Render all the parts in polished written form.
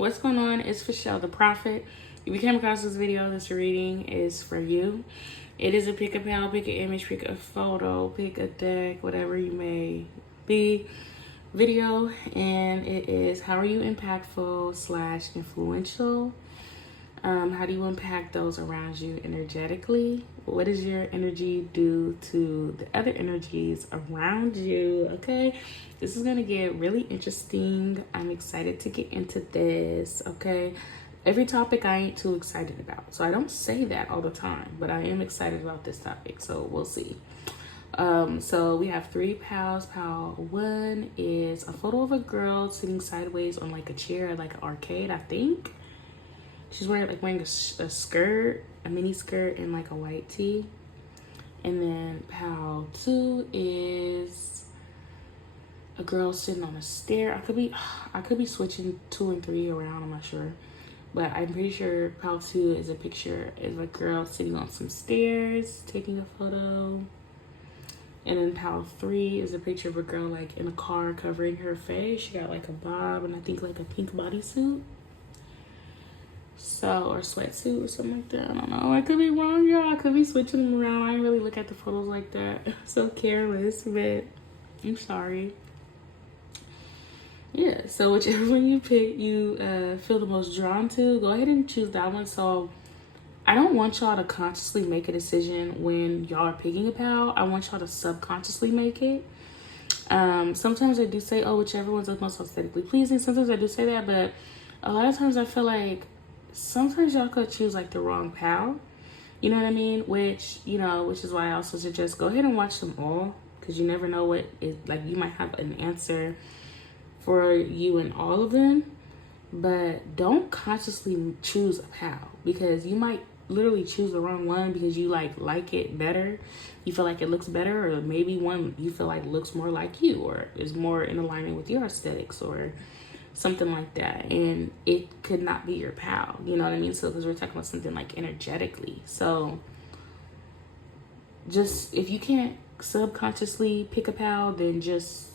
What's going on? It's Fichelle the Prophet. If you came across this video, this reading is for you. It is a pick a pal, pick an image, pick a photo, pick a deck, whatever you may be video. And it is how are you impactful / influential? How do you impact those around you energetically? What does your energy do to the other energies around you? Okay, this is gonna get really interesting. I'm excited to get into this. Okay, every topic I ain't too excited about, so I don't say that all the time, but I am excited about this topic, so we'll see. So we have three pals. Pal one is a photo of a girl sitting sideways on like a chair, like an arcade, I think. She's wearing a skirt, a mini skirt, and like a white tee. And then pal two is a girl sitting on a stair. I could be switching 2 and 3 around. I'm not sure, but I'm pretty sure pal two is a picture of a girl sitting on some stairs taking a photo. And then pal 3 is a picture of a girl like in a car covering her face. She got like a bob and I think like a pink bodysuit. Or sweatsuit or something like that. I don't know. I could be wrong, y'all. I could be switching them around. I didn't really look at the photos like that. So careless, but I'm sorry. Yeah, so whichever one you pick, you feel the most drawn to, go ahead and choose that one. So I don't want y'all to consciously make a decision when y'all are picking a pal. I want y'all to subconsciously make it. Sometimes I do say, oh, whichever one's the most aesthetically pleasing. Sometimes I do say that, but a lot of times I feel like sometimes y'all could choose like the wrong pal, you know what I mean? Which is why I also suggest go ahead and watch them all, because you never know what is like. You might have an answer for you in all of them, but don't consciously choose a pal, because you might literally choose the wrong one because you like it better. You feel like it looks better, or maybe one you feel like looks more like you or is more in alignment with your aesthetics or something like that, and it could not be your pal, you know what I mean? So because we're talking about something like energetically, so just if you can't subconsciously pick a pal, then just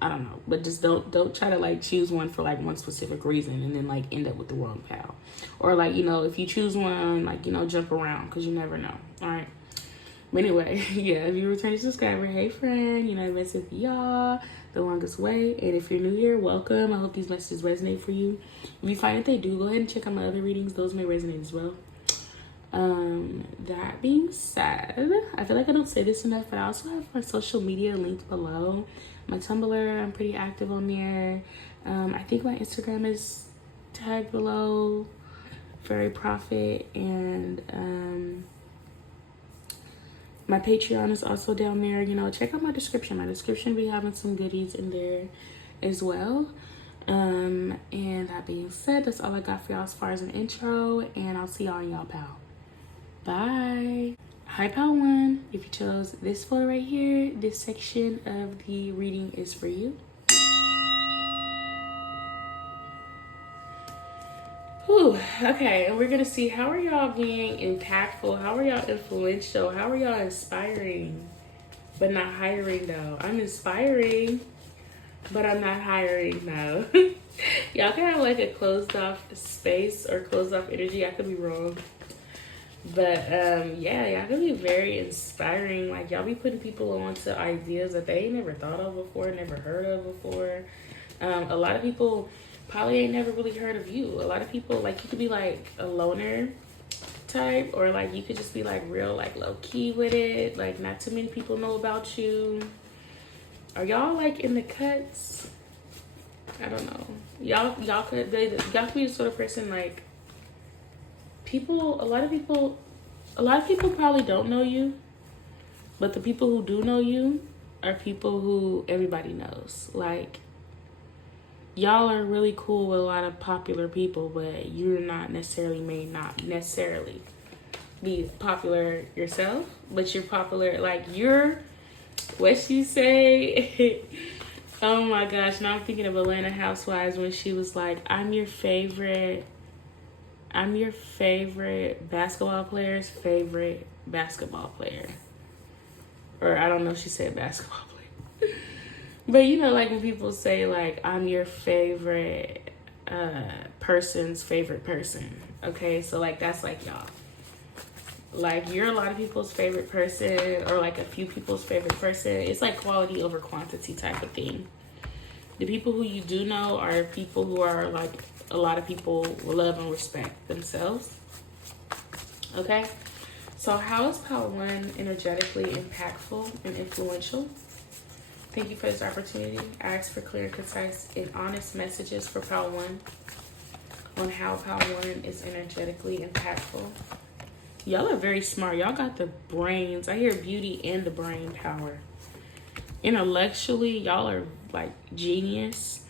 I don't know, but just don't try to like choose one for like one specific reason and then like end up with the wrong pal, or like if you choose one, like jump around, because you never know. All right, but anyway, yeah, if you're a returning subscriber, hey friend, I mess with y'all the longest way. And if you're new here, welcome. I hope these messages resonate for you. If you find that they do, go ahead and check out my other readings. Those may resonate as well. That being said, I feel like I don't say this enough, but I also have my social media linked below. My Tumblr, I'm pretty active on there. I think my Instagram is tagged below, Fairy Prophet, and my Patreon is also down there. Check out my description. My description be having some goodies in there as well. And that being said, that's all I got for y'all as far as an intro, and I'll see y'all in y'all pal. Bye. Hi pal one. If you chose this photo right here, this section of the reading is for you. Whew, okay, and we're gonna see how are y'all being impactful, how are y'all influential, how are y'all inspiring, but not hiring though. I'm inspiring, but I'm not hiring though. Y'all can have like a closed off space or closed off energy. I could be wrong, but yeah, y'all can be very inspiring. Like y'all be putting people on to ideas that they ain't never thought of before, never heard of before. A lot of people probably ain't never really heard of you. A lot of people, like, you could be like a loner type, or like you could just be like real like low key with it, like not too many people know about you. Are y'all like in the cuts? I don't know. Y'all could be the sort of person like a lot of people probably don't know you, but the people who do know you are people who everybody knows. Like, y'all are really cool with a lot of popular people, but you're may not necessarily be popular yourself, but you're popular, like you're what she say. Oh my gosh, now I'm thinking of Atlanta Housewives when she was like, I'm your favorite basketball player's favorite basketball player. Or I don't know if she said basketball player. But like when people say like, I'm your favorite person's favorite person. Okay, so like that's like y'all. Like you're a lot of people's favorite person, or like a few people's favorite person. It's like quality over quantity type of thing. The people who you do know are people who are like a lot of people love and respect themselves. Okay, so how is Power One energetically impactful and influential? Thank you for this opportunity. I ask for clear, concise, and honest messages for Power One on how Power One is energetically impactful. Y'all are very smart. Y'all got the brains. I hear beauty and the brain power. Intellectually, y'all are like genius.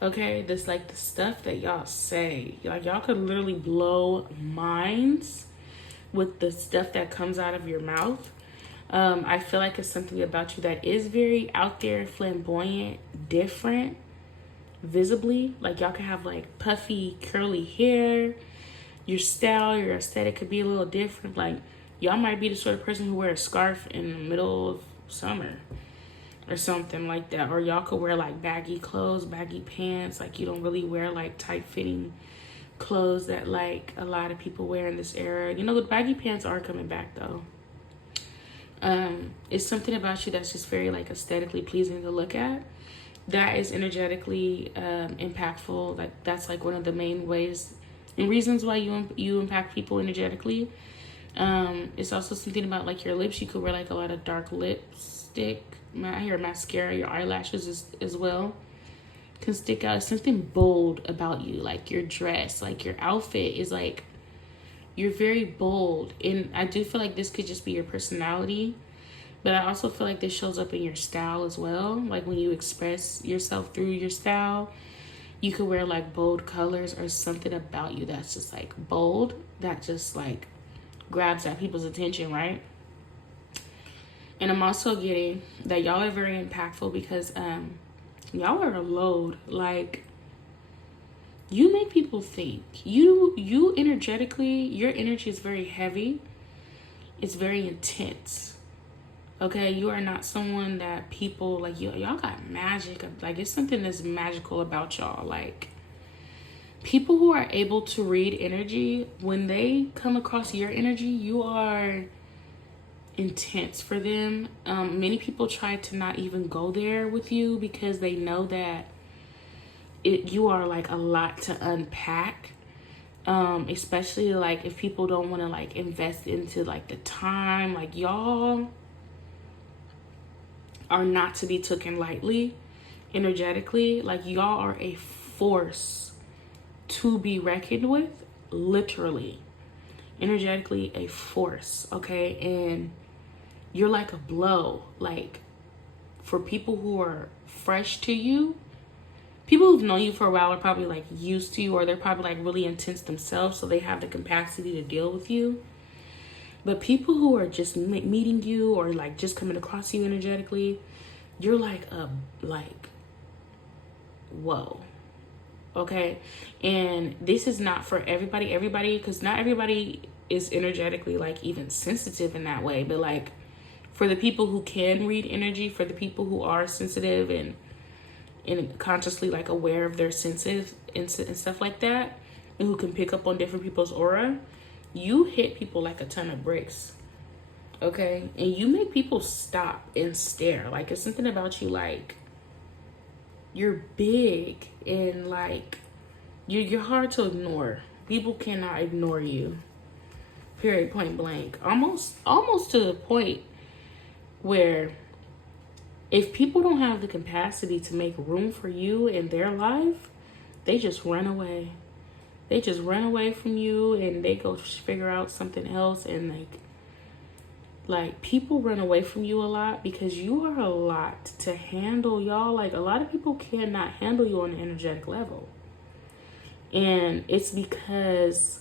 Okay, this like the stuff that y'all say. Like y'all could literally blow minds with the stuff that comes out of your mouth. I feel like it's something about you that is very out there, flamboyant, different, visibly. Like y'all can have like puffy, curly hair. Your style, your aesthetic could be a little different. Like y'all might be the sort of person who wear a scarf in the middle of summer or something like that. Or y'all could wear like baggy clothes, baggy pants. Like you don't really wear like tight fitting clothes that like a lot of people wear in this era. You know, the baggy pants are coming back though. It's something about you that's just very like aesthetically pleasing to look at. That is energetically impactful. Like that's like one of the main ways and reasons why you impact people energetically. It's also something about like your lips. You could wear like a lot of dark lipstick. I hear mascara. Your eyelashes as well can stick out. It's something bold about you, like your dress, like your outfit is like you're very bold. And I do feel like this could just be your personality, but I also feel like this shows up in your style as well. Like when you express yourself through your style, you could wear like bold colors or something about you that's just like bold, that just like grabs at people's attention, right? And I'm also getting that y'all are very impactful because y'all are a load. Like you make people think. You energetically, your energy is very heavy. It's very intense. Okay, you are not someone that people like y'all got magic. Like it's something that's magical about y'all. Like people who are able to read energy, when they come across your energy, you are intense for them. Many people try to not even go there with you because they know that you are like a lot to unpack. Especially like if people don't want to like invest into like the time, like y'all are not to be taken lightly energetically. Like y'all are a force to be reckoned with, literally. Energetically a force, okay? And you're like a blow. Like for people who are fresh to you, people who've known you for a while are probably like used to you, or they're probably like really intense themselves, so they have the capacity to deal with you. But people who are just meeting you or like just coming across you energetically, you're like whoa. Okay? And this is not for everybody, because not everybody is energetically like even sensitive in that way. But like for the people who can read energy, for the people who are sensitive and consciously like aware of their senses and stuff like that, and who can pick up on different people's aura, you hit people like a ton of bricks. Okay? And you make people stop and stare. Like it's something about you, like you're big and like you're hard to ignore. People cannot ignore you. Period, point blank. Almost to the point where if people don't have the capacity to make room for you in their life, they just run away. They just run away from you and they go figure out something else. And like people run away from you a lot because you are a lot to handle, y'all. Like a lot of people cannot handle you on an energetic level. And it's because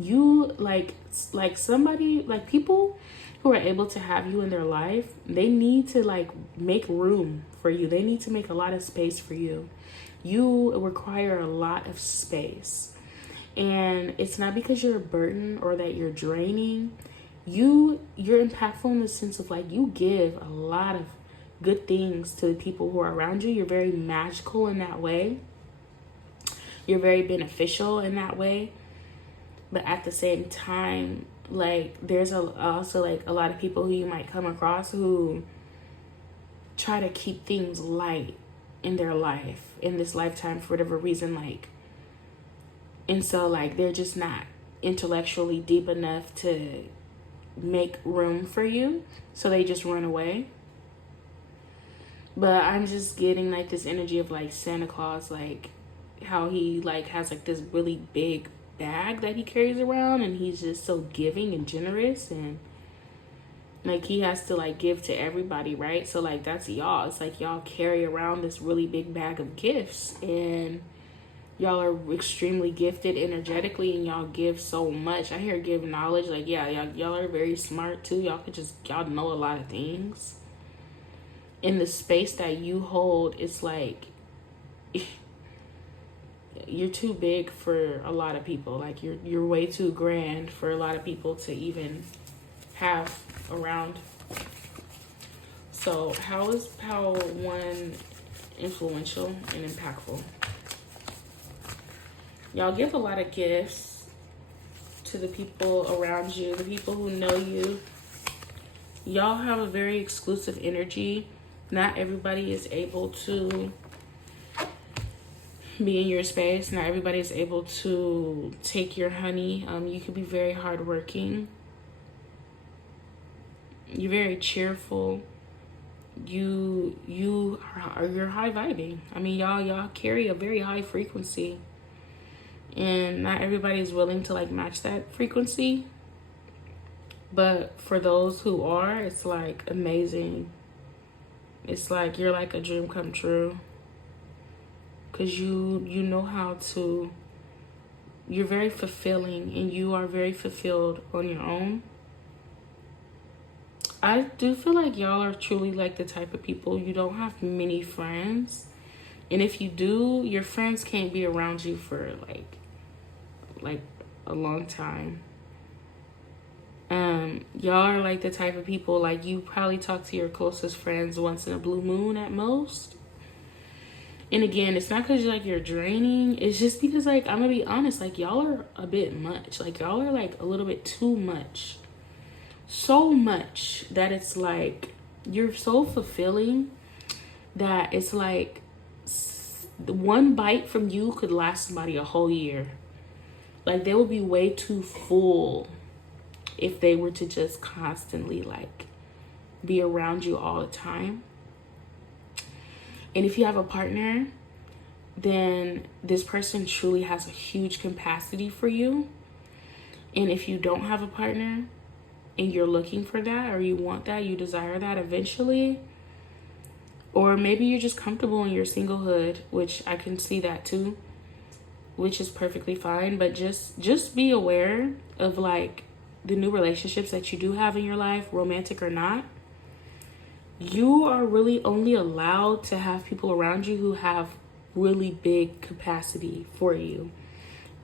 you like somebody, like people who are able to have you in their life, they need to like make room for you. They need to make a lot of space for you. You require a lot of space. And it's not because you're a burden or that you're draining. You're impactful in the sense of like you give a lot of good things to the people who are around you. You're very magical in that way. You're very beneficial in that way. But at the same time, like, there's also like a lot of people who you might come across who try to keep things light in their life, in this lifetime, for whatever reason, like, and so like they're just not intellectually deep enough to make room for you, so they just run away. But I'm just getting like this energy of like Santa Claus, like how he like has like this really big bag that he carries around, and he's just so giving and generous, and like he has to like give to everybody, right? So like that's y'all. It's like y'all carry around this really big bag of gifts, and y'all are extremely gifted energetically, and y'all give so much. I hear give knowledge, like, yeah, y'all are very smart too. Y'all know a lot of things. In the space that you hold, it's like you're too big for a lot of people. Like you're way too grand for a lot of people to even have around. So how is Power One influential and impactful? Y'all give a lot of gifts to the people around you, the people who know you. Y'all have a very exclusive energy. Not everybody is able to be in your space. Not everybody is able to take your honey. You could be very hardworking. You're very cheerful. You're high vibing. I mean, y'all carry a very high frequency, and not everybody is willing to like match that frequency. But for those who are, it's like amazing. It's like you're like a dream come true, because you know how to. You're very fulfilling, and you are very fulfilled on your own. I do feel like y'all are truly like the type of people, you don't have many friends, and if you do, your friends can't be around you for like a long time. Y'all are like the type of people, like, you probably talk to your closest friends once in a blue moon at most. And again, it's not because you're draining. It's just because, like, I'm gonna be honest, like, y'all are a bit much. Like, y'all are like a little bit too much. So much that it's like you're so fulfilling that it's like one bite from you could last somebody a whole year. Like, they would be way too full if they were to just constantly like be around you all the time. And if you have a partner, then this person truly has a huge capacity for you. And if you don't have a partner and you're looking for that, or you want that, you desire that eventually, or maybe you're just comfortable in your singlehood, which I can see that too, which is perfectly fine. But just be aware of like the new relationships that you do have in your life, romantic or not. You are really only allowed to have people around you who have really big capacity for you.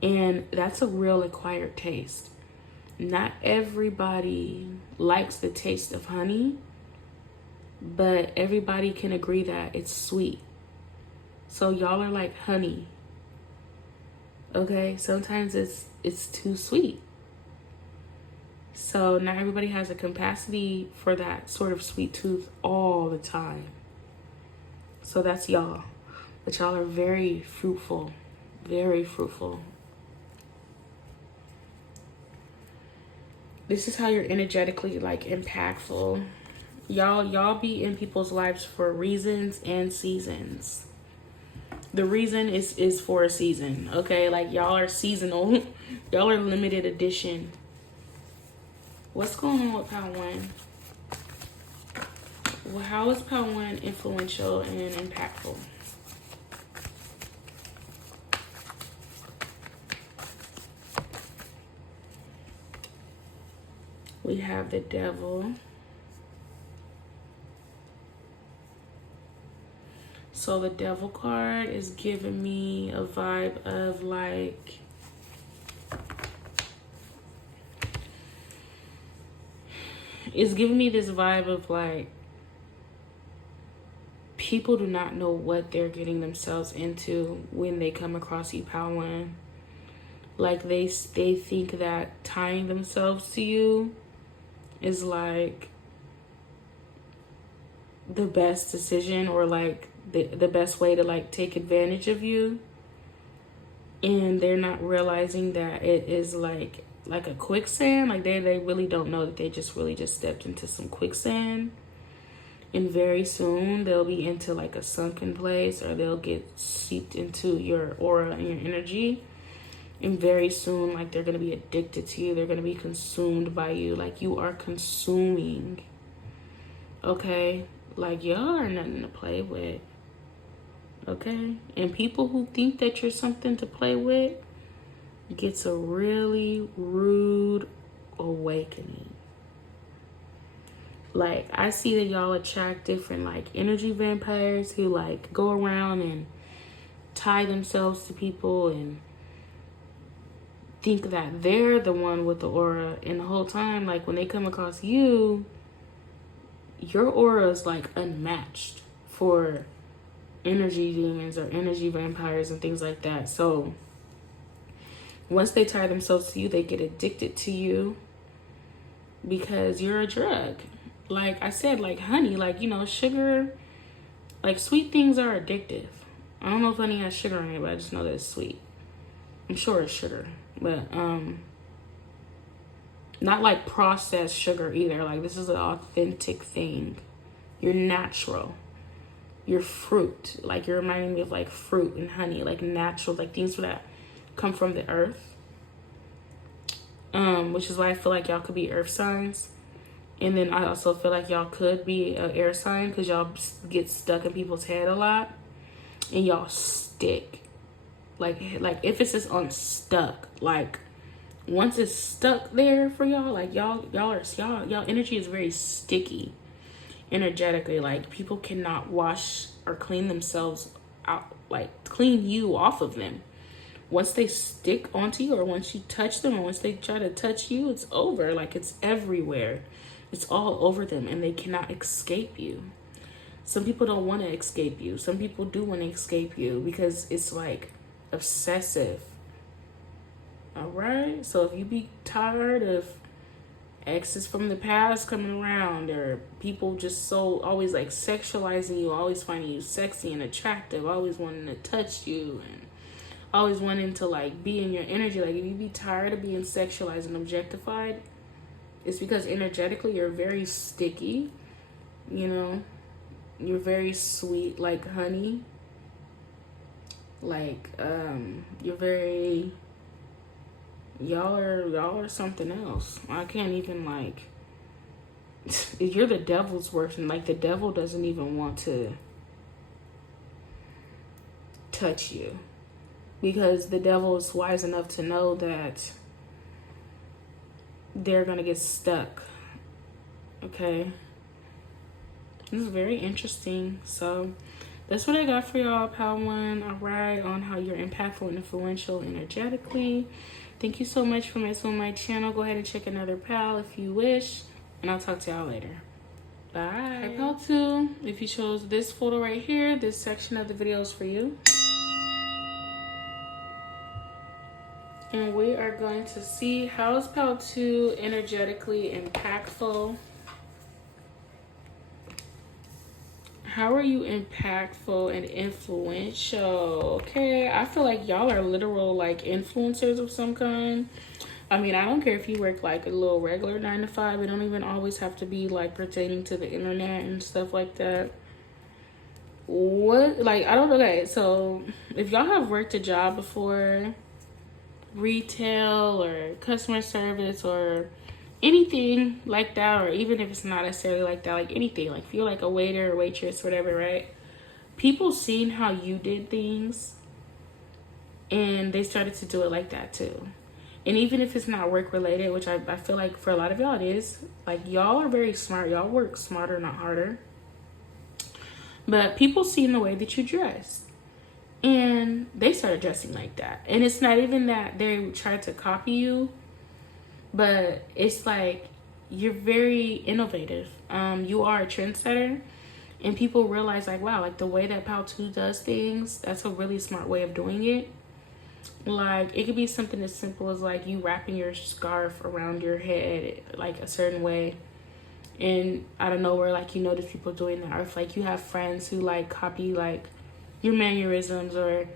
And that's a real acquired taste. Not everybody likes the taste of honey, but everybody can agree that it's sweet. So y'all are like honey. Okay? Sometimes it's too sweet. So not everybody has a capacity for that sort of sweet tooth all the time. So that's y'all. But y'all are very fruitful. Very fruitful. This is how you're energetically like impactful. Y'all be in people's lives for reasons and seasons. The reason is for a season. Okay? Like, y'all are seasonal. Y'all are limited edition. What's going on with Power One? Well, how is Power One influential and impactful? We have the Devil. So the Devil card is giving me a vibe of like, it's giving me this vibe of like people do not know what they're getting themselves into when they come across you, Pal One. Like they think that tying themselves to you is like the best decision, or like the best way to like take advantage of you, and they're not realizing that it is like a quicksand. Like they really don't know that they just really just stepped into some quicksand, and very soon they'll be into like a sunken place, or they'll get seeped into your aura and your energy. And very soon, like, they're going to be addicted to you. They're going to be consumed by you. Like, you are consuming. Okay? Like, y'all are nothing to play with. Okay? And people who think that you're something to play with gets a really rude awakening. Like, I see that y'all attract different, like, energy vampires who, like, go around and tie themselves to people and think that they're the one with the aura, and the whole time, like, when they come across you, your aura is like unmatched for energy demons or energy vampires and things like that. So once they tie themselves to you, they get addicted to you because you're a drug. Like I said, like honey, like, you know, sugar, like sweet things are addictive. I don't know if honey has sugar in it, but I just know that it's sweet. I'm sure it's sugar. But not like processed sugar either. Like, this is an authentic thing. You're natural. You're fruit. Like, you're reminding me of like fruit and honey, like natural, like things that come from the earth. Which is why I feel like y'all could be earth signs. And then I also feel like y'all could be an air sign, because y'all get stuck in people's head a lot and y'all stick. Like emphasis on stuck. Like, once it's stuck there for y'all, like y'all energy is very sticky energetically. Like, people cannot wash or clean themselves out, like clean you off of them. Once they stick onto you, or once you touch them, or once they try to touch you, it's over. Like, it's everywhere. It's all over them, and they cannot escape you. Some people don't want to escape you. Some people do want to escape you because it's like obsessive. All right? So if you be tired of exes from the past coming around, or people just so always like sexualizing you, always finding you sexy and attractive, always wanting to touch you, and always wanting to like be in your energy, like if you be tired of being sexualized and objectified, it's because energetically you're very sticky, you know, you're very sweet like honey. Like, you're very, y'all are something else. I can't even, like, you're the devil's version. Like, the devil doesn't even want to touch you, because the devil is wise enough to know that they're gonna get stuck. Okay, this is very interesting. So that's what I got for y'all, Pal One. All right, on how you're impactful and influential energetically. Thank you so much for messing with my channel. Go ahead and check another Pal if you wish, and I'll talk to y'all later. Bye. Hi, Pal 2. If you chose this photo right here, this section of the video is for you. And we are going to see how is Pal 2 energetically impactful. How are you impactful and influential? Okay, I feel like y'all are literal like influencers of some kind. I mean, I don't care if you work like a little regular 9 to 5. It don't even always have to be like pertaining to the internet and stuff like that. What, like, I don't know. Okay, so if y'all have worked a job before, retail or customer service or anything like that, or even if it's not necessarily like that, like anything, like if you're like a waiter or waitress, whatever, right? People seen how you did things and they started to do it like that too. And even if it's not work related, which I feel like for a lot of y'all it is, like y'all are very smart. Y'all work smarter, not harder. But people seen the way that you dress and they started dressing like that. And it's not even that they tried to copy you, but it's like you're very innovative. You are a trendsetter, And people realize like, wow, like the way that Pal 2 does things, that's a really smart way of doing it. Like it could be something as simple as like you wrapping your scarf around your head like a certain way, and out of nowhere like you notice people doing that, or if like you have friends who like copy like your mannerisms or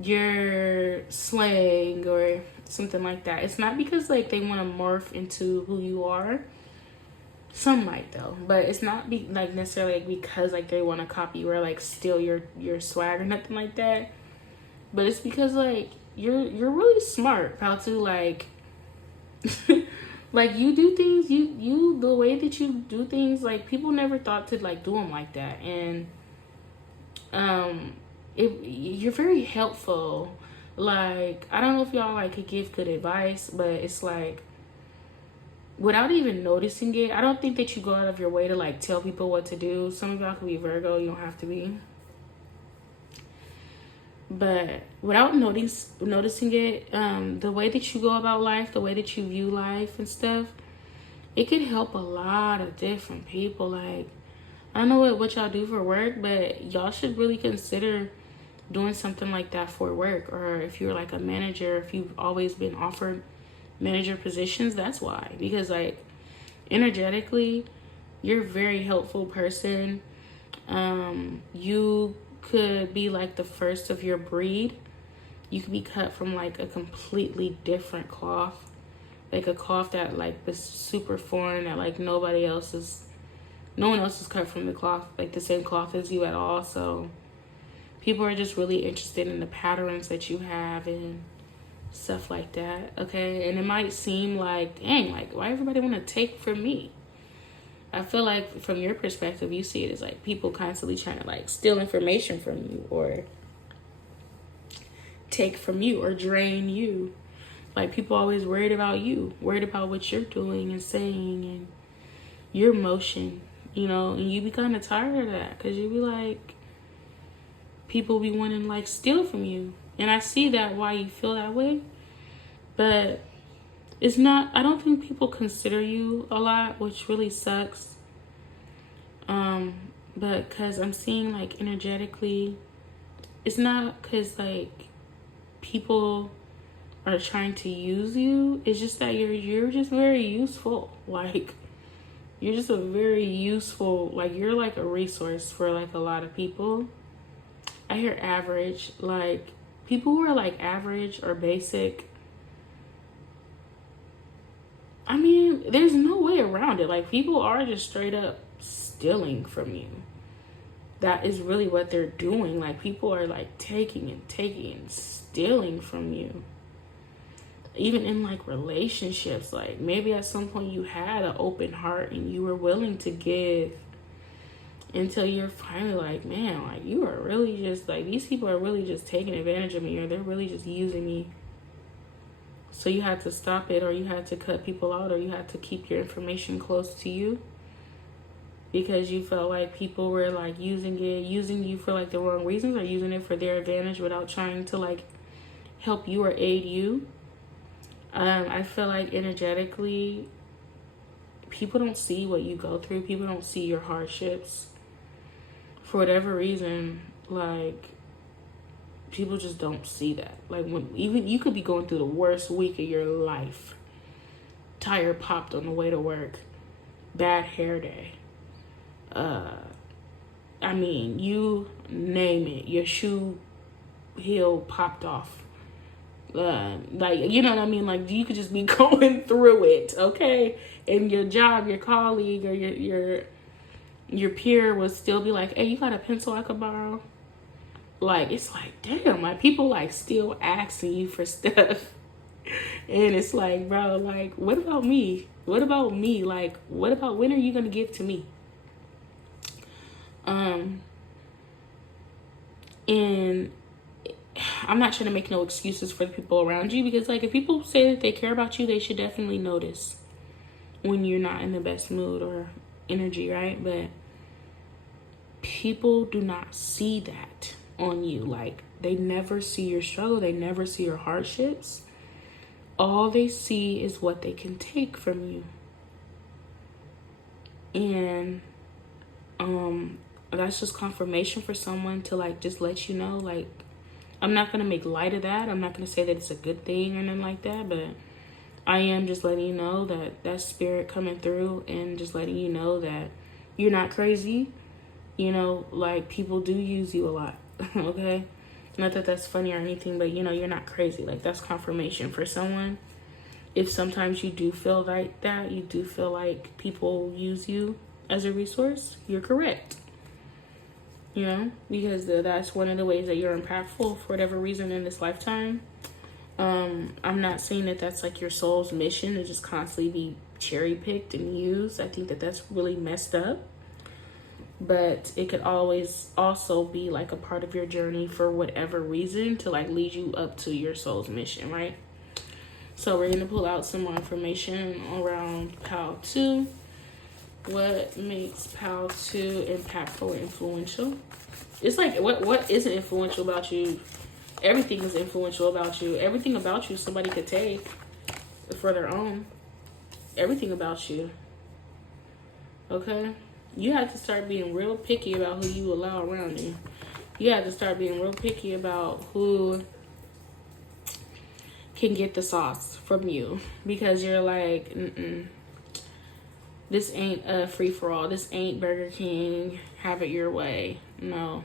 your slang or something like that. It's not because like they want to morph into who you are. Some might though, but it's not like necessarily like because like they want to copy or like steal your swag or nothing like that. But it's because like you're really smart, Pal 2. Like like you do things, you the way that you do things, like people never thought to like do them like that. And you're very helpful. Like I don't know if y'all like could give good advice, but it's like without even noticing it, I don't think that you go out of your way to like tell people what to do. Some of y'all could be Virgo, you don't have to be. But without noticing it, the way that you go about life, the way that you view life and stuff, it could help a lot of different people. Like, I don't know what y'all do for work, but y'all should really consider doing something like that for work. Or if you're like a manager, if you've always been offered manager positions, that's why. Because like energetically, you're a very helpful person. You could be like the first of your breed. You could be cut from like a completely different cloth, like a cloth that like is super foreign, that like no one else is cut from the cloth, like the same cloth as you at all. So people are just really interested in the patterns that you have and stuff like that. Okay, and it might seem like, dang, like why everybody want to take from me? I feel like from your perspective, you see it as like people constantly trying to like steal information from you or take from you or drain you. Like people always worried about you, worried about what you're doing and saying and your motion, you know, and you be kind of tired of that because you be like, people be wanting to like steal from you. And I see that why you feel that way, but it's not, I don't think people consider you a lot, which really sucks. But because I'm seeing like energetically, it's not because like people are trying to use you. It's just that you're just very useful. Like you're just a very useful, like you're like a resource for like a lot of people. I hear average, like people who are like average or basic, I mean, there's no way around it. Like people are just straight up stealing from you. That is really what they're doing. Like people are like taking and stealing from you. Even in like relationships, like maybe at some point you had an open heart and you were willing to give until you're finally like, man, like you are really just like, these people are really just taking advantage of me, or they're really just using me. So you had to stop it, or you had to cut people out, or you had to keep your information close to you because you felt like people were like using you for like the wrong reasons, or using it for their advantage without trying to like help you or aid you. I feel like energetically, people don't see what you go through. People don't see your hardships. For whatever reason, like people just don't see that. Like when even you could be going through the worst week of your life, tire popped on the way to work, bad hair day, I mean, you name it, your shoe heel popped off, like, you know what I mean? Like you could just be going through it, okay? And your job, your colleague, or your peer would still be like, hey, you got a pencil I could borrow? Like, it's like, damn, like people like still asking you for stuff. And it's like, bro, like, what about me? What about me? Like, what about, when are you going to give to me? And I'm not trying to make no excuses for the people around you, because like if people say that they care about you, they should definitely notice when you're not in the best mood or energy, right? But people do not see that on you. Like they never see your struggle, they never see your hardships. All they see is what they can take from you. And that's just confirmation for someone to like just let you know, like, I'm not gonna make light of that. I'm not gonna say that it's a good thing or nothing like that, but I am just letting you know that that spirit coming through and just letting you know that you're not crazy. You know, like, people do use you a lot. Okay, not that that's funny or anything, but you know, you're not crazy. Like, that's confirmation for someone. If sometimes you do feel like that, you do feel like people use you as a resource, you're correct. You know, because that's one of the ways that you're impactful for whatever reason in this lifetime. I'm not saying that that's like your soul's mission to just constantly be cherry picked and used. I think that that's really messed up. But it could always also be like a part of your journey for whatever reason to like lead you up to your soul's mission, right? So we're going to pull out some more information around PAL 2. What makes PAL 2 impactful and influential? It's like, what isn't influential about you? Everything is influential about you. Everything about you somebody could take for their own. Everything about you. Okay? You have to start being real picky about who you allow around you. You have to start being real picky about who can get the sauce from you. Because you're like, this ain't a free-for-all. This ain't Burger King. Have it your way. No.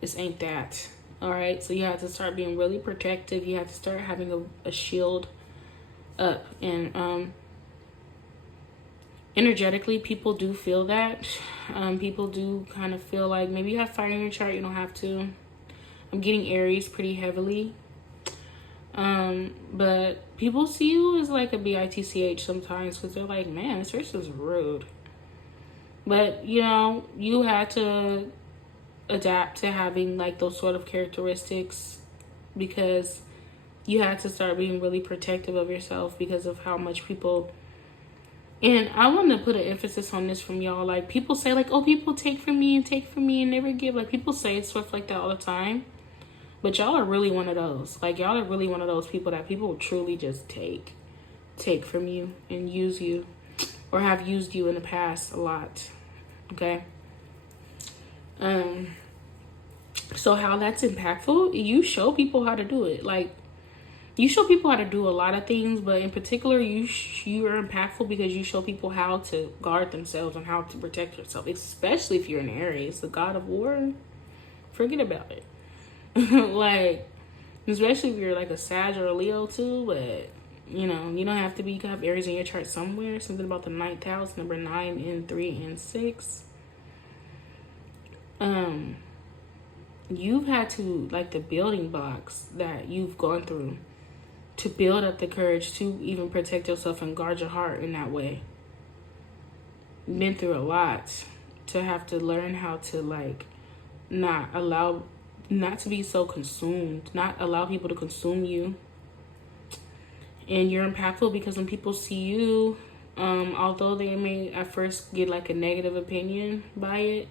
This ain't that. All right? So you have to start being really protective. You have to start having a shield up. And energetically, people do feel that. People do kind of feel like maybe you have fire in your chart. You don't have to. I'm getting Aries pretty heavily. But people see you as like a bitch sometimes because they're like, man, this person's rude. But, you know, you had to adapt to having like those sort of characteristics because you had to start being really protective of yourself because of how much people... And I want to put an emphasis on this from y'all. Like, people say like, oh, people take from me and never give. Like, people say stuff like that all the time. But y'all are really one of those. Like, y'all are really one of those people that people will truly just take from you and use you or have used you in the past a lot. Okay? So how that's impactful, you show people how to do it. Like, you show people how to do a lot of things, but in particular, you are impactful because you show people how to guard themselves and how to protect yourself, especially if you're an Aries, the god of war. Forget about it. Like, especially if you're like a Sag or a Leo too, but you know, you don't have to be. You can have Aries in your chart somewhere. Something about the 9th house, number 9 and 3 and 6. You've had to, like, the building blocks that you've gone through to build up the courage to even protect yourself and guard your heart in that way. Been through a lot to have to learn how to, like, not to be so consumed, not allow people to consume you. And you're impactful because when people see you, although they may at first get like a negative opinion by it,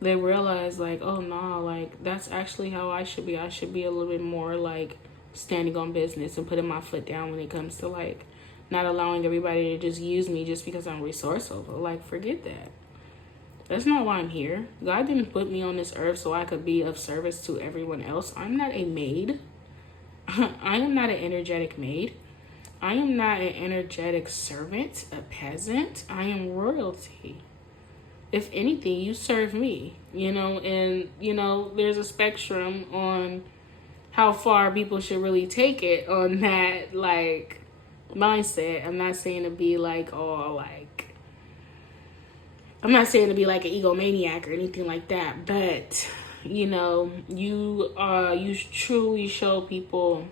they realize like, oh no, like that's actually how I should be. I should be a little bit more like standing on business and putting my foot down when it comes to like not allowing everybody to just use me just because I'm resourceful. Like, forget that. That's not why I'm here. God didn't put me on this earth so I could be of service to everyone else. I'm not a maid. I am not an energetic maid. I am not an energetic servant, a peasant. I am royalty. If anything, you serve me, you know, and, you know, there's a spectrum on how far people should really take it on that, like, mindset. I'm not saying to be like, oh, like, I'm not saying to be like an egomaniac or anything like that, but, you know, you truly show people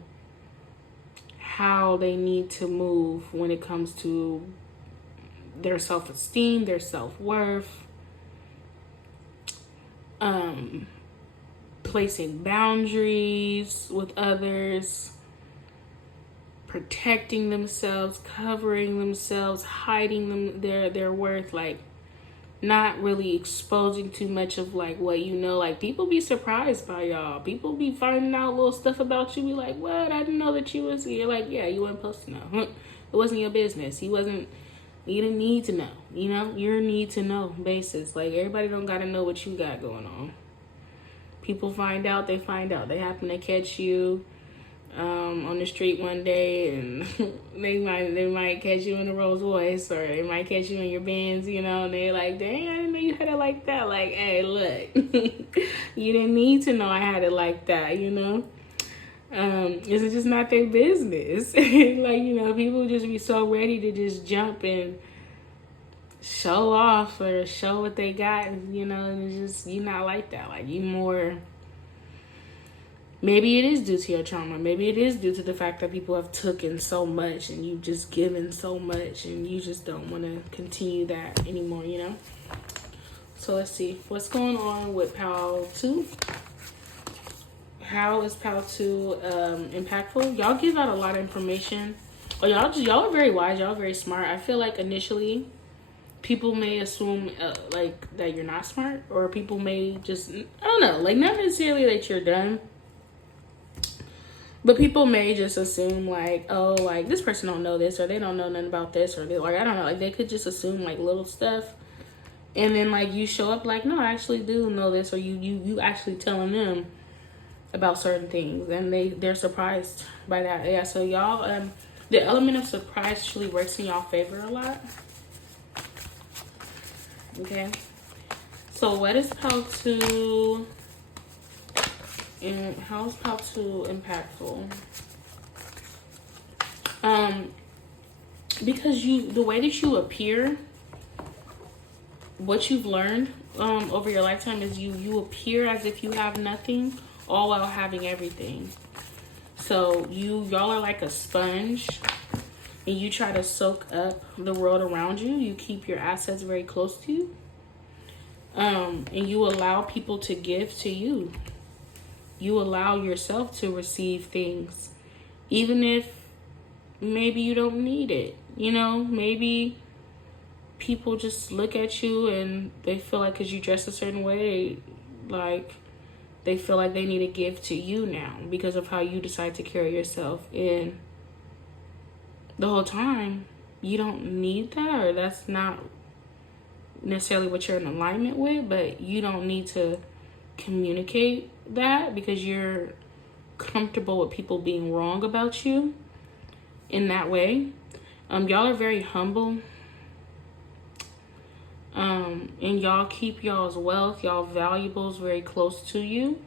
how they need to move when it comes to their self-esteem, their self-worth, placing boundaries with others, protecting themselves, covering themselves, hiding them their worth, like not really exposing too much of like what you know. Like, people be surprised by y'all. People be finding out little stuff about you, be like, what? I didn't know that you was here. Like, yeah, you weren't supposed to know. It wasn't your business. You wasn't You didn't need to know. You know, your need to know basis. Like, everybody don't gotta know what you got going on. People find out, they find out. They happen to catch you on the street one day, and they might catch you in a Rolls Royce, or they might catch you in your Benz, you know, and they're like, dang, I didn't know you had it like that. Like, hey, look, you didn't need to know I had it like that, you know. It's just not their business. Like, you know, people just be so ready to just jump and show off or show what they got, you know, and it's just, you not like that. Like, you more, maybe it is due to your trauma. Maybe it is due to the fact that people have taken so much and you've just given so much and you just don't want to continue that anymore, you know? So let's see. What's going on with Pal 2? How is Pal 2 impactful? Y'all give out a lot of information. Or y'all are very wise. Y'all are very smart. I feel like initially people may assume like that you're not smart, or people may just, I don't know, like not necessarily that you're dumb, but people may just assume like, oh, like this person don't know this, or they don't know nothing about this, or they, like, I don't know, like they could just assume like little stuff, and then like you show up like, no, I actually do know this, or you actually telling them about certain things, and they're surprised by that. Yeah, so y'all, the element of surprise actually works in y'all favor a lot. Okay, so what is Pal 2 and how is Pal 2 impactful? Because the way that you appear, what you've learned over your lifetime is you appear as if you have nothing, all while having everything. So y'all are like a sponge, and you try to soak up the world around you. You keep your assets very close to you. And you allow people to give to you. You allow yourself to receive things, even if maybe you don't need it. You know, maybe people just look at you and they feel like because you dress a certain way, like they feel like they need to give to you now because of how you decide to carry yourself. And the whole time, you don't need that, or that's not necessarily what you're in alignment with, but you don't need to communicate that because you're comfortable with people being wrong about you in that way. Y'all are very humble. And y'all keep y'all's wealth, y'all valuables very close to you.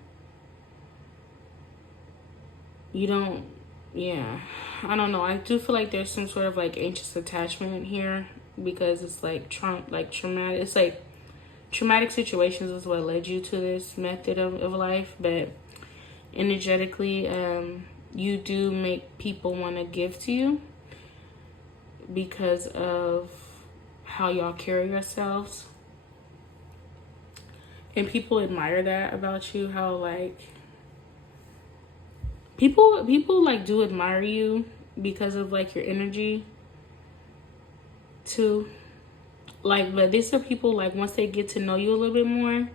You don't, yeah, I don't know. I do feel like there's some sort of like anxious attachment here because it's like traumatic. It's like traumatic situations is what led you to this method of life. But energetically, you do make people want to give to you because of how y'all carry yourselves. And people admire that about you, how like people like do admire you because of like your energy too. Like, but these are people like once they get to know you a little bit more, and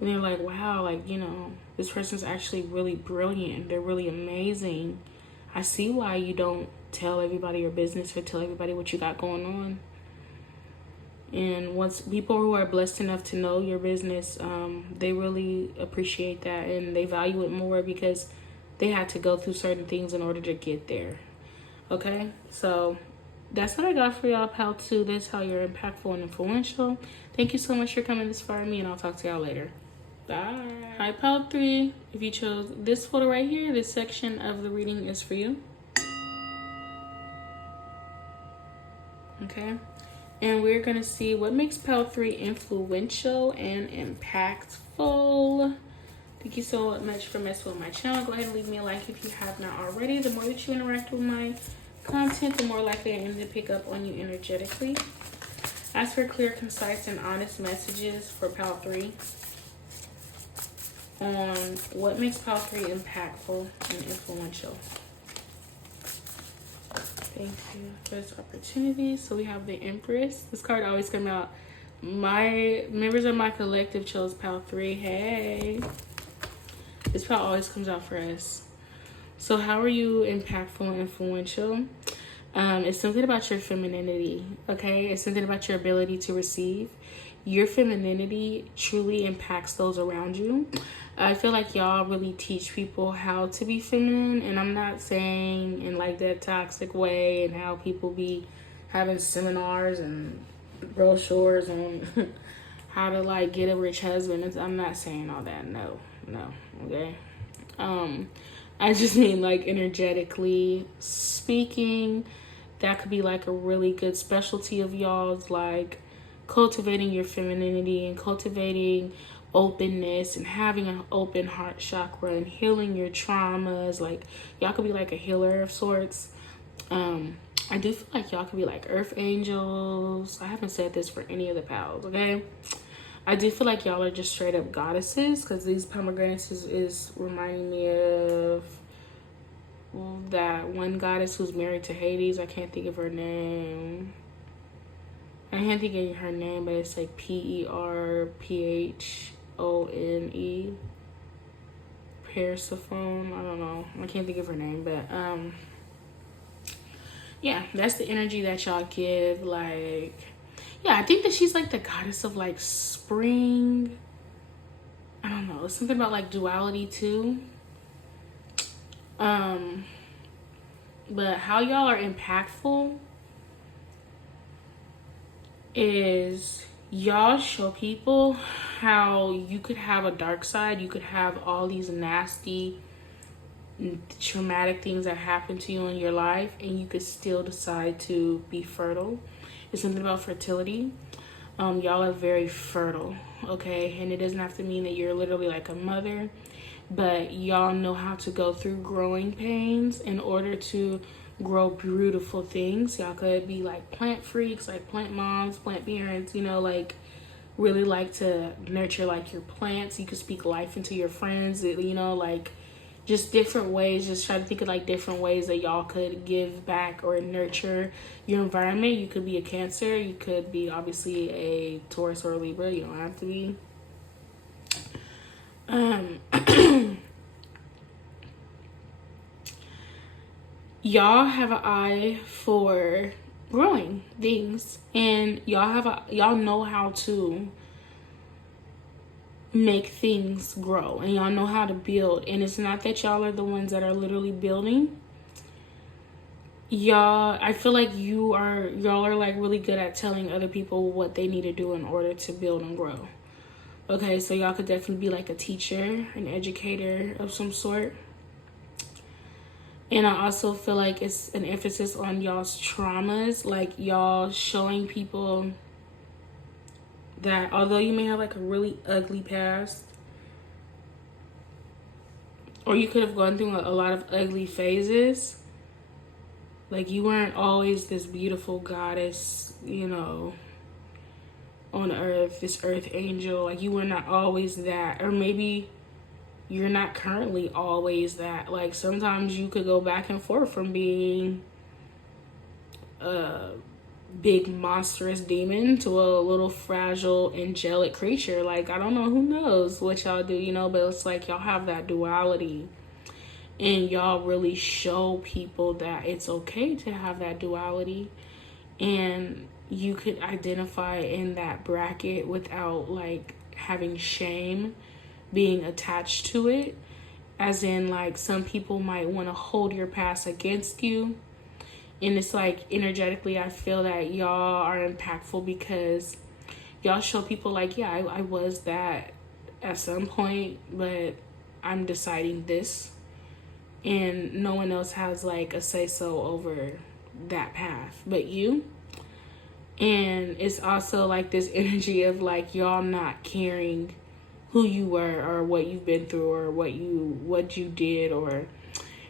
they're like, wow, like, you know, this person's actually really brilliant. They're really amazing. I see why you don't tell everybody your business or tell everybody what you got going on. And once people who are blessed enough to know your business, they really appreciate that and they value it more because they had to go through certain things in order to get there. Okay, so that's what I got for y'all, Pal 2. That's how you're impactful and influential. Thank you so much for coming this far with me, and I'll talk to y'all later. Bye. Hi, Pal 3. If you chose this photo right here, this section of the reading is for you. Okay. And we're going to see what makes Pal 3 influential and impactful. Thank you so much for messing with my channel. Go ahead and leave me a like if you have not already. The more that you interact with my content, the more likely I am to pick up on you energetically. Ask for clear, concise, and honest messages for Pal 3 on what makes Pal 3 impactful and influential. Thank you for this opportunity. So we have the Empress. This card always comes out. My members of my collective chose Pal 3. Hey. This Pal always comes out for us. So how are you impactful and influential? It's something about your femininity, okay? It's something about your ability to receive. Your femininity truly impacts those around you. I feel like y'all really teach people how to be feminine, and I'm not saying in like that toxic way and how people be having seminars and brochures on how to like get a rich husband. I'm not saying all that. No, okay. I just mean like energetically speaking, that could be like a really good specialty of y'all's, like cultivating your femininity and cultivating openness and having an open heart chakra and healing your traumas. Like y'all could be like a healer of sorts. I do feel like y'all could be like earth angels. I haven't said this for any of the pals, okay? I do feel like y'all are just straight up goddesses, because these pomegranates is reminding me of that one goddess who's married to Hades. I can't think of her name. I can't think of her name, but it's like Perphone. Persephone. I don't know. I can't think of her name, but yeah, that's the energy that y'all give. Like, yeah, I think that she's like the goddess of like spring. I don't know. It's something about like duality too. But how y'all are impactful is y'all show people how you could have a dark side. You could have all these nasty, traumatic things that happen to you in your life, and you could still decide to be fertile. It's something about fertility. Y'all are very fertile, okay? And it doesn't have to mean that you're literally like a mother, but y'all know how to go through growing pains in order to grow beautiful things. Y'all could be like plant freaks, like plant moms, plant parents, you know, like really like to nurture like your plants. You could speak life into your friends, you know, like just different ways. Just try to think of like different ways that y'all could give back or nurture your environment. You could be a Cancer, you could be obviously a Taurus or a Libra. You don't have to be. Y'all have an eye for growing things, and y'all know how to make things grow, and y'all know how to build. And it's not that y'all are the ones that are literally building. I feel like y'all are like really good at telling other people what they need to do in order to build and grow. Okay, so y'all could definitely be like a teacher, an educator of some sort. And I also feel like it's an emphasis on y'all's traumas, like y'all showing people that although you may have like a really ugly past, or you could have gone through a lot of ugly phases, like you weren't always this beautiful goddess, you know, on earth, this earth angel. Like you were not always that, or maybe you're not currently always that. Like sometimes you could go back and forth from being a big monstrous demon to a little fragile angelic creature. Like I don't know, who knows what y'all do, you know, but it's like y'all have that duality, and y'all really show people that it's okay to have that duality, and you could identify in that bracket without like having shame being attached to it. As in, like, some people might want to hold your past against you, and it's like energetically I feel that y'all are impactful because y'all show people like, yeah, I was that at some point, but I'm deciding this, and no one else has like a say so over that path but you. And it's also like this energy of like y'all not caring who you were or what you've been through or what you did. Or,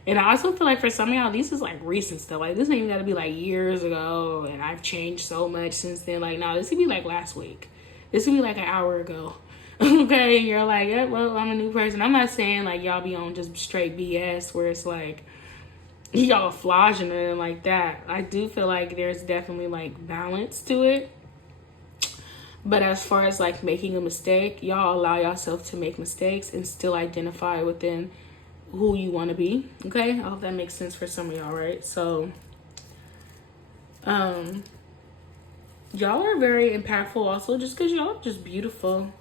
and I also feel like for some of y'all, this is like recent stuff. Like this ain't even gotta be like years ago and I've changed so much since then. Like, no, this could be like last week. This could be like an hour ago. Okay, and you're like, yeah, well, I'm a new person. I'm not saying like y'all be on just straight BS where it's like y'all flogging it like that. I do feel like there's definitely like balance to it. But as far as like making a mistake, y'all allow yourself to make mistakes and still identify within who you want to be. Okay, I hope that makes sense for some of y'all, right? So Y'all are very impactful also just because y'all are just beautiful.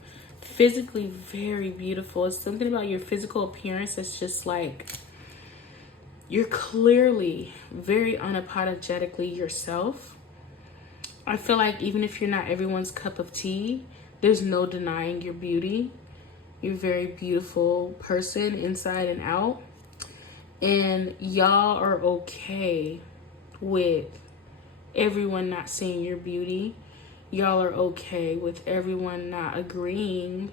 Physically very beautiful. It's something about your physical appearance that's just like, you're clearly very unapologetically yourself. I feel like even if you're not everyone's cup of tea, there's no denying your beauty. You're a very beautiful person inside and out. And y'all are okay with everyone not seeing your beauty. Y'all are okay with everyone not agreeing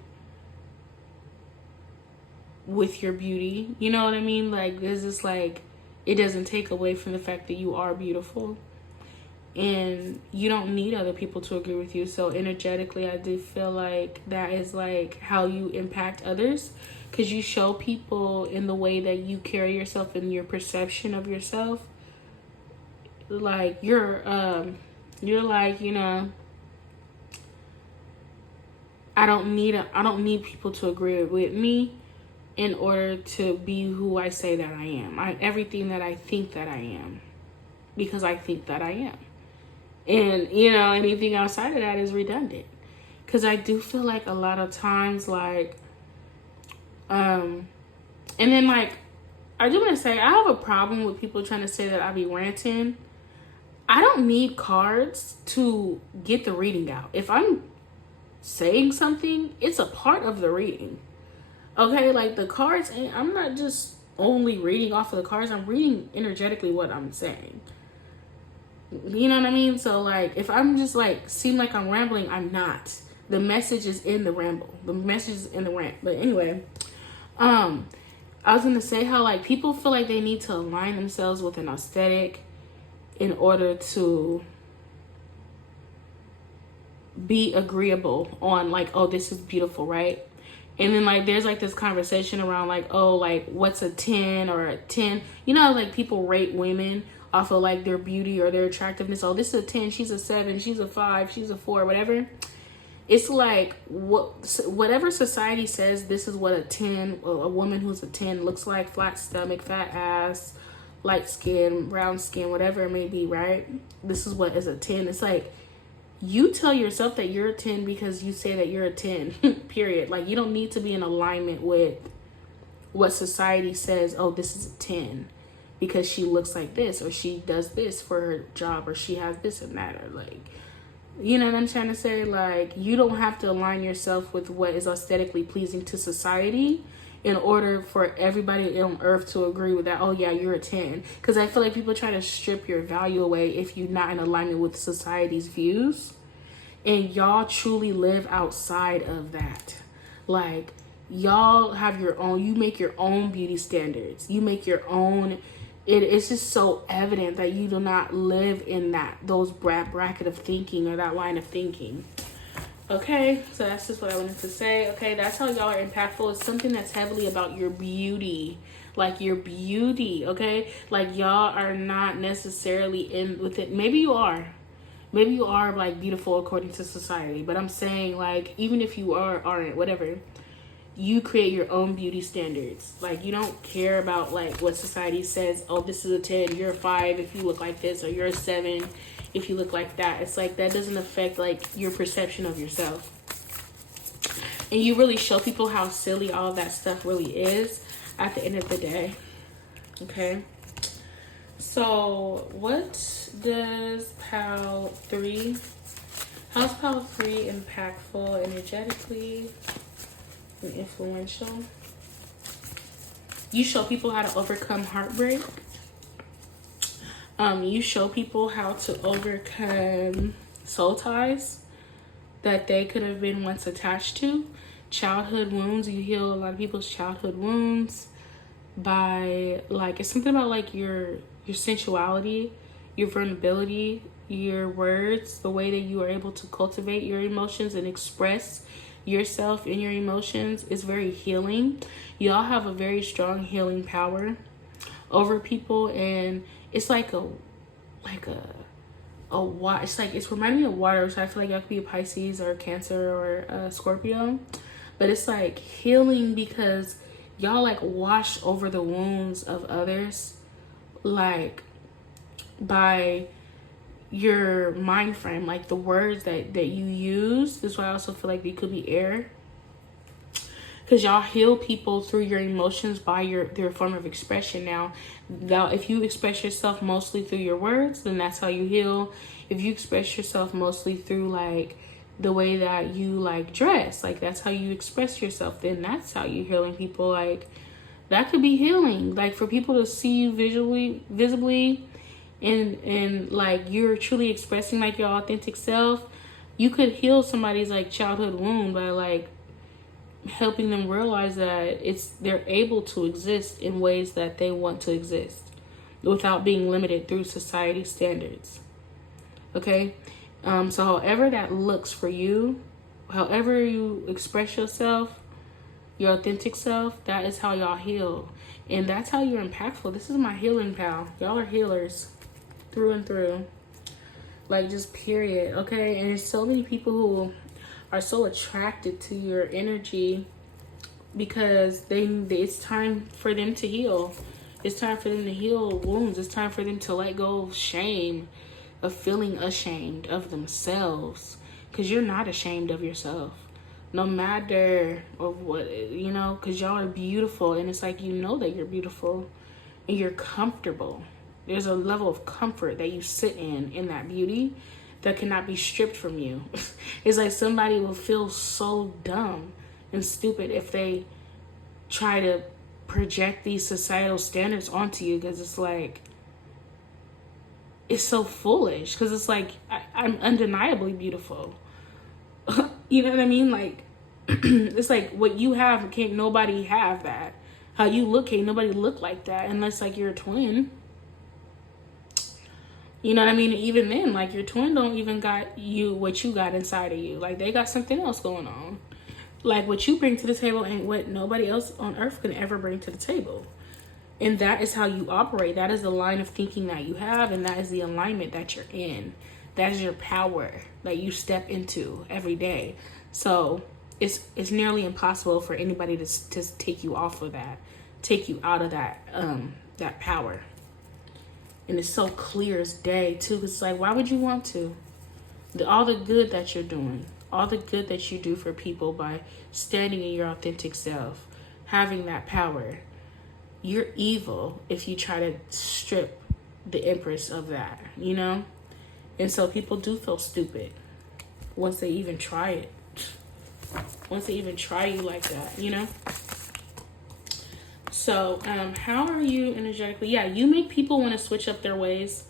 with your beauty. You know what I mean? Like, there's just like, it doesn't take away from the fact that you are beautiful. And you don't need other people to agree with you. So energetically, I do feel like that is like how you impact others, because you show people in the way that you carry yourself and your perception of yourself. Like you're like, you know, I don't need people to agree with me in order to be who I say that I am. Everything that I think that I am, because I think that I am. And, you know, anything outside of that is redundant. Because I do feel like a lot of times, like, and then, like, I do want to say, I have a problem with people trying to say that I be ranting. I don't need cards to get the reading out. If I'm saying something, it's a part of the reading. Okay, like, the cards, I'm not just only reading off of the cards. I'm reading energetically what I'm saying. You know what I mean? So, like, if I'm just, like, seem like I'm rambling, I'm not. The message is in the ramble. The message is in the rant. But anyway, I was going to say how, like, people feel like they need to align themselves with an aesthetic in order to be agreeable on, like, oh, this is beautiful, right? And then, like, there's, like, this conversation around, like, oh, like, what's a 10 or a 10? You know, like, people rate women off of, like, their beauty or their attractiveness. Oh, this is a 10, she's a 7, she's a 5, she's a 4, whatever. It's like, whatever society says this is what a 10, a woman who's a 10 looks like: flat stomach, fat ass, light skin, brown skin, whatever it may be, right? This is what is a 10. It's like, you tell yourself that you're a 10 because you say that you're a 10, period. Like, you don't need to be in alignment with what society says, oh, this is a 10 because she looks like this, or she does this for her job, or she has this and that, or, like, you know what I'm trying to say? Like, you don't have to align yourself with what is aesthetically pleasing to society in order for everybody on earth to agree with that. Oh yeah, you're a 10. Because I feel like people try to strip your value away if you're not in alignment with society's views, and y'all truly live outside of that. Like, y'all have your own, you make your own beauty standards, you make your own. It's just so evident that you do not live in those bracket of thinking, or that line of thinking. Okay, so that's just what I wanted to say. Okay, that's how y'all are impactful. It's something that's heavily about your beauty. Like, your beauty, okay? Like, y'all are not necessarily in with it. Maybe you are. Maybe you are, like, beautiful according to society. But I'm saying, like, even if you aren't, whatever, you create your own beauty standards. Like, you don't care about, like, what society says. Oh, this is a 10, you're a 5 if you look like this, or you're a 7 if you look like that. It's like, that doesn't affect, like, your perception of yourself. And you really show people how silly all that stuff really is at the end of the day. Okay? So, what does How's Pal 3 impactful, energetically, and influential? You show people how to overcome heartbreak. You show people how to overcome soul ties that they could have been once attached to. Childhood wounds. You heal a lot of people's childhood wounds by, like, it's something about, like, your sensuality, your vulnerability, your words, the way that you are able to cultivate your emotions and express yourself and your emotions is very healing. Y'all have a very strong healing power over people, and it's like a water. It's like, it's reminding me of water. So I feel like y'all could be a Pisces or a Cancer or a Scorpio, but it's like healing because y'all, like, wash over the wounds of others, like, by your mind frame, like the words that you use. This is why I also feel like you could be air, because y'all heal people through your emotions by their form of expression. Now if you express yourself mostly through your words, then that's how you heal. If you express yourself mostly through like the way that you like dress, like that's how you express yourself, then that's how you healing people. Like that could be healing, like for people to see you visibly, and like you're truly expressing like your authentic self. You could heal somebody's like childhood wound by like helping them realize that they're able to exist in ways that they want to exist without being limited through society standards. Okay, so however that looks for you, however you express yourself, your authentic self, that is how y'all heal, and that's how you're impactful. This is my healing pal. Y'all are healers through and through, like just period. Okay, and there's so many people who are so attracted to your energy because it's time for them to heal. It's time for them to heal wounds. It's time for them to let go of shame, of feeling ashamed of themselves, because you're not ashamed of yourself, no matter of what, you know, because y'all are beautiful, and it's like, you know that you're beautiful and you're comfortable. There's a level of comfort that you sit in that beauty that cannot be stripped from you. It's like somebody will feel so dumb and stupid if they try to project these societal standards onto you, because it's like, it's so foolish, because it's like, I'm undeniably beautiful. You know what I mean? Like, it's like, what you have, can't nobody have that. How you look, can't nobody look like that unless like you're a twin. You know what I mean? Even then, like, your twin don't even got you what you got inside of you. Like, they got something else going on. Like, what you bring to the table ain't what nobody else on earth can ever bring to the table. And that is how you operate. That is the line of thinking that you have, and that is the alignment that you're in. That is your power that you step into every day. So it's nearly impossible for anybody to take you off of that, take you out of that power. And it's so clear as day too, because it's like, why would you want to? All the good that you're doing, all the good that you do for people by standing in your authentic self, having that power, you're evil if you try to strip the empress of that, you know? And so people do feel stupid once they even try it. Once they even try you like that, you know? So, how are you energetically? Yeah, you make people want to switch up their ways.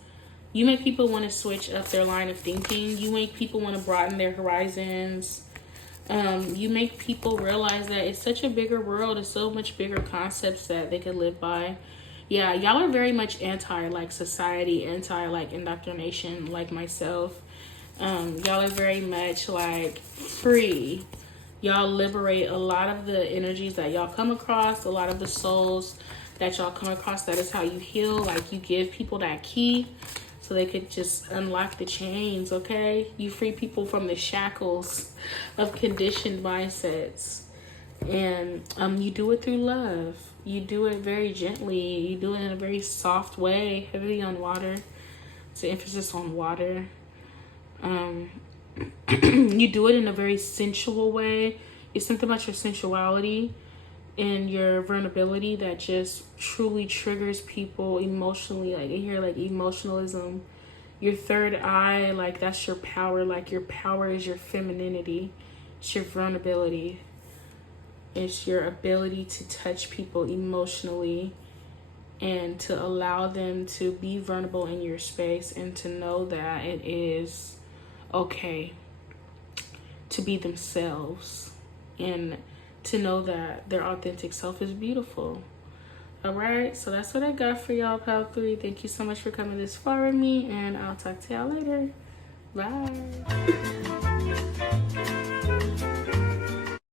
You make people want to switch up their line of thinking. You make people want to broaden their horizons. You make people realize that it's such a bigger world. It's so much bigger concepts that they could live by. Yeah, y'all are very much anti, like, society, anti, like, indoctrination, like myself. Y'all are very much, like, free. Y'all liberate a lot of the energies that y'all come across, a lot of the souls that y'all come across. That is how you heal. Like, you give people that key so they could just unlock the chains, okay? You free people from the shackles of conditioned mindsets. And you do it through love. You do it very gently. You do it in a very soft way, heavily on water. It's an emphasis on water. You do it in a very sensual way. It's something about your sensuality and your vulnerability that just truly triggers people emotionally. Like, in here, like, emotionalism, your third eye, like, that's your power. Like, your power is your femininity. It's your vulnerability. It's your ability to touch people emotionally and to allow them to be vulnerable in your space, and to know that it is okay to be themselves, and to know that their authentic self is beautiful. All right, so that's what I got for y'all, Pal 3. Thank you so much for coming this far with me, and I'll talk to y'all later. Bye.